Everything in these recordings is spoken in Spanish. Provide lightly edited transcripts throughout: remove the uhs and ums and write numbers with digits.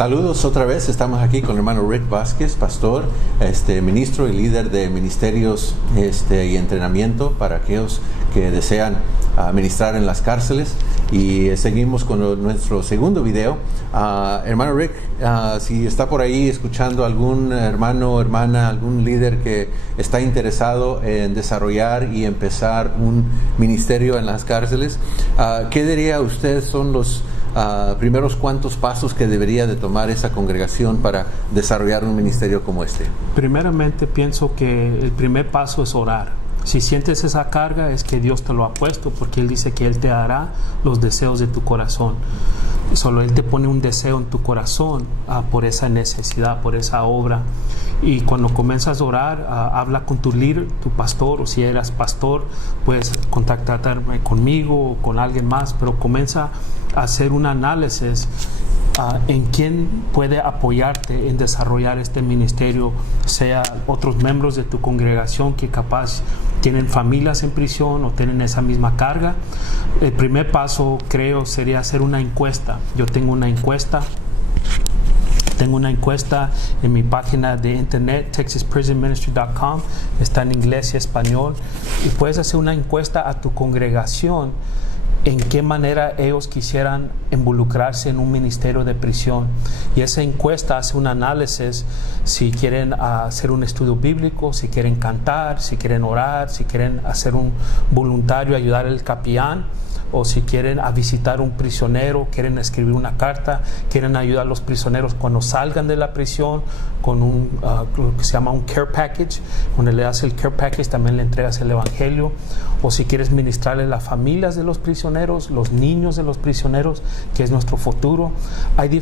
Saludos otra vez, estamos aquí con el hermano Rick Vázquez, pastor, ministro y líder de ministerios y entrenamiento para aquellos que desean ministrar en las cárceles. Y seguimos con nuestro segundo video. Hermano Rick, si está por ahí escuchando algún hermano o hermana, algún líder que está interesado en desarrollar y empezar un ministerio en las cárceles, ¿qué diría usted son los primeros cuantos pasos que debería de tomar esa congregación para desarrollar un ministerio como este? Primeramente pienso que el primer paso es orar. Si sientes esa carga es que Dios te lo ha puesto, porque Él dice que Él te hará los deseos de tu corazón. Solo Él te pone un deseo en tu corazón por esa necesidad, por esa obra. Y cuando comienzas a orar, habla con tu líder, tu pastor, o si eres pastor, puedes contactarme conmigo o con alguien más, pero comienza a hacer un análisis en quién puede apoyarte en desarrollar este ministerio, sea otros miembros de tu congregación que capaz tienen familias en prisión o tienen esa misma carga. El primer paso, creo, sería hacer una encuesta. Yo tengo una encuesta en mi página de internet, texasprisonministry.com, está en inglés y español, y puedes hacer una encuesta a tu congregación en qué manera ellos quisieran involucrarse en un ministerio de prisión. Y esa encuesta hace un análisis si quieren hacer un estudio bíblico, si quieren cantar, si quieren orar, si quieren hacer un voluntario, ayudar al capellán, o si quieren visitar un prisionero, quieren escribir una carta, quieren ayudar a los prisioneros cuando salgan de la prisión con lo que se llama un care package. Cuando le das el care package también le entregas el evangelio. O si quieres ministrarle a las familias de los prisioneros, los niños de los prisioneros, que es nuestro futuro. Hay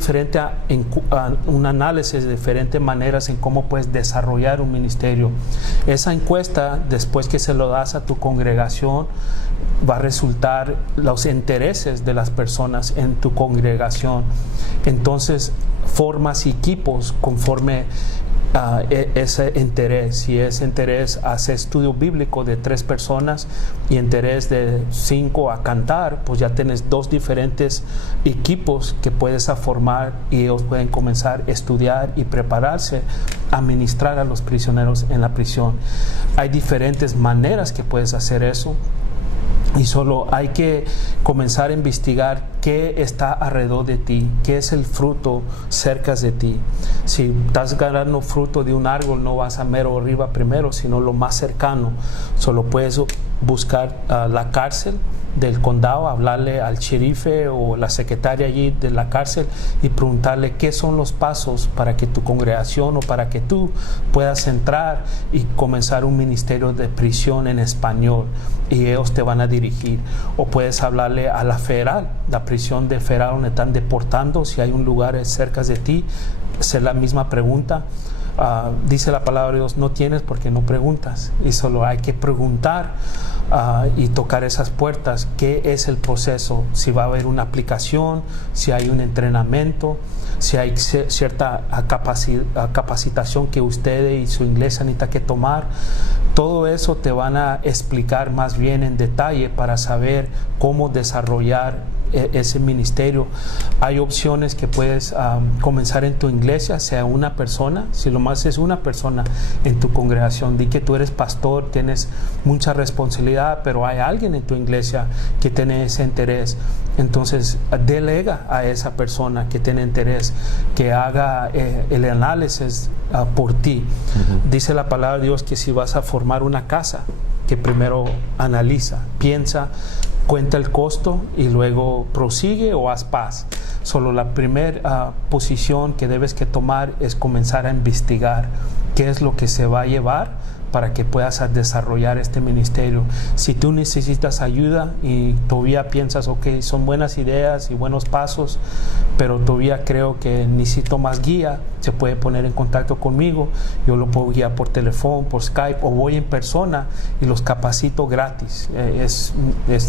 un análisis de diferentes maneras en cómo puedes desarrollar un ministerio. Esa encuesta, después que se lo das a tu congregación, va a resultar los intereses de las personas en tu congregación. Entonces formas equipos conforme ese interés. Si es interés hacer estudio bíblico de 3 personas y interés de 5 a cantar, pues ya tienes 2 diferentes equipos que puedes formar, y ellos pueden comenzar a estudiar y prepararse a ministrar a los prisioneros en la prisión. Hay diferentes maneras que puedes hacer eso, y solo hay que comenzar a investigar qué está alrededor de ti, qué es el fruto cerca de ti. Si estás ganando fruto de un árbol, no vas a mero arriba primero, sino lo más cercano. Solo puedes buscar la cárcel del condado, hablarle al sherife o la secretaria allí de la cárcel y preguntarle qué son los pasos para que tu congregación o para que tú puedas entrar y comenzar un ministerio de prisión en español, y ellos te van a dirigir. O puedes hablarle a la federal, la prisión de federal donde están deportando, si hay un lugar cerca de ti, hacer la misma pregunta. Dice la palabra de Dios, no tienes porque no preguntas, y solo hay que preguntar y tocar esas puertas. ¿Qué es el proceso? Si va a haber una aplicación, si hay un entrenamiento, si hay cierta capacitación que usted y su iglesia necesitan que tomar. Todo eso te van a explicar más bien en detalle para saber cómo desarrollar ese ministerio. Hay opciones que puedes comenzar en tu iglesia, sea una persona. Si lo más es una persona en tu congregación, di que tú eres pastor, tienes mucha responsabilidad, pero hay alguien en tu iglesia que tiene ese interés. Entonces delega a esa persona que tiene interés que haga el análisis por ti. Dice la palabra de Dios que si vas a formar una casa, que primero analiza, piensa, cuenta el costo y luego prosigue o haz paz. Solo la primera posición que debes que tomar es comenzar a investigar qué es lo que se va a llevar para que puedas desarrollar este ministerio. Si tú necesitas ayuda y todavía piensas, ok, son buenas ideas y buenos pasos, pero todavía creo que necesito más guía, se puede poner en contacto conmigo. Yo lo puedo guiar por teléfono, por Skype, o voy en persona y los capacito gratis. Es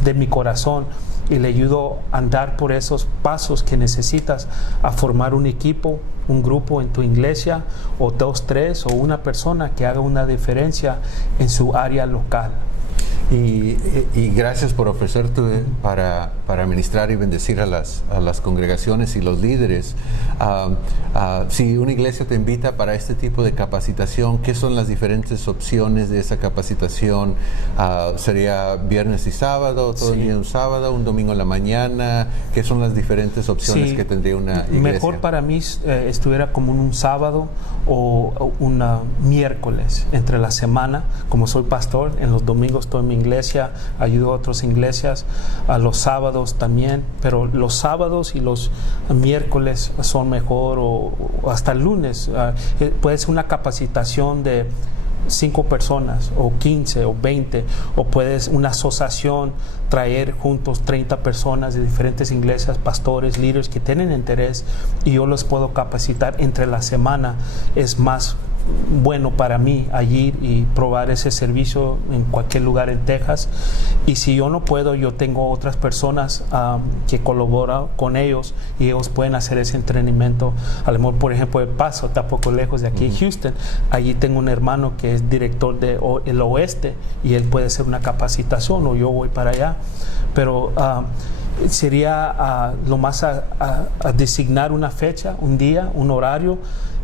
de mi corazón, y le ayudo a andar por esos pasos que necesitas a formar un equipo, un grupo en tu iglesia, o 2, 3, o una persona que haga una diferencia en su área local. Y gracias por ofrecerte para ministrar y bendecir a las congregaciones y los líderes. Si una iglesia te invita para este tipo de capacitación, ¿qué son las diferentes opciones de esa capacitación? ¿Sería viernes y sábado, todo el día un sábado, un domingo en la mañana? ¿Qué son las diferentes opciones que tendría una iglesia? Mejor para mí estuviera como un sábado o un miércoles entre la semana. Como soy pastor, en los domingos estoy en mi iglesia, ayudo a otras iglesias, a los sábados también, pero los sábados y los miércoles son mejor, o hasta el lunes. Puede ser una capacitación de 5 personas o 15 o 20, o puedes una asociación traer juntos 30 personas de diferentes iglesias, pastores, líderes que tienen interés, y yo los puedo capacitar entre la semana. Es más bueno para mí allí y probar ese servicio en cualquier lugar en Texas. Y si yo no puedo, yo tengo otras personas que colaboran con ellos, y ellos pueden hacer ese entrenamiento. A lo mejor, por ejemplo, El Paso está poco lejos de aquí, en Houston. Allí tengo un hermano que es director del oeste, y él puede hacer una capacitación, o yo voy para allá. Pero sería lo más a designar una fecha, un día, un horario,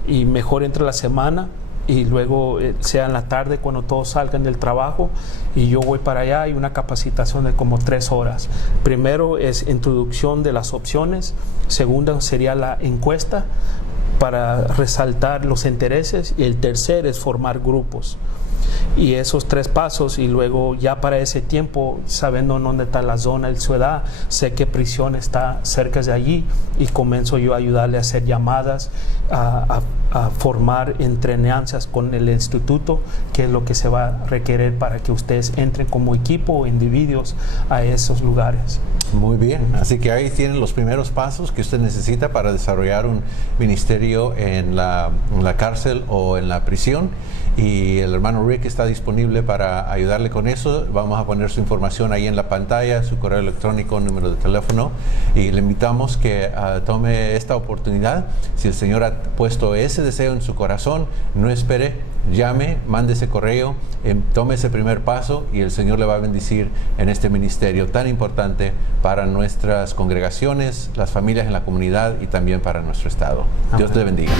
y mejor entre la semana, y luego sea en la tarde cuando todos salgan del trabajo, y yo voy para allá. Y una capacitación de como 3 horas. Primero es introducción de las opciones, segundo sería la encuesta para resaltar los intereses, y el tercer es formar grupos. Y esos 3 pasos, y luego ya para ese tiempo, sabiendo dónde está la zona de ciudad, sé qué prisión está cerca de allí, y comienzo yo a ayudarle a hacer llamadas, a formar entrenanzas con el instituto, que es lo que se va a requerir para que ustedes entren como equipo o individuos a esos lugares. Muy bien, así que ahí tienen los primeros pasos que usted necesita para desarrollar un ministerio en la cárcel o en la prisión, y el hermano Rick está disponible para ayudarle con eso. Vamos a poner su información ahí en la pantalla, su correo electrónico, número de teléfono, y le invitamos que tome esta oportunidad. Si el Señor ha puesto ese deseo en su corazón, no espere, llame, mande ese correo, tome ese primer paso, y el Señor le va a bendecir en este ministerio tan importante para nuestras congregaciones, las familias en la comunidad, y también para nuestro estado. Dios te bendiga.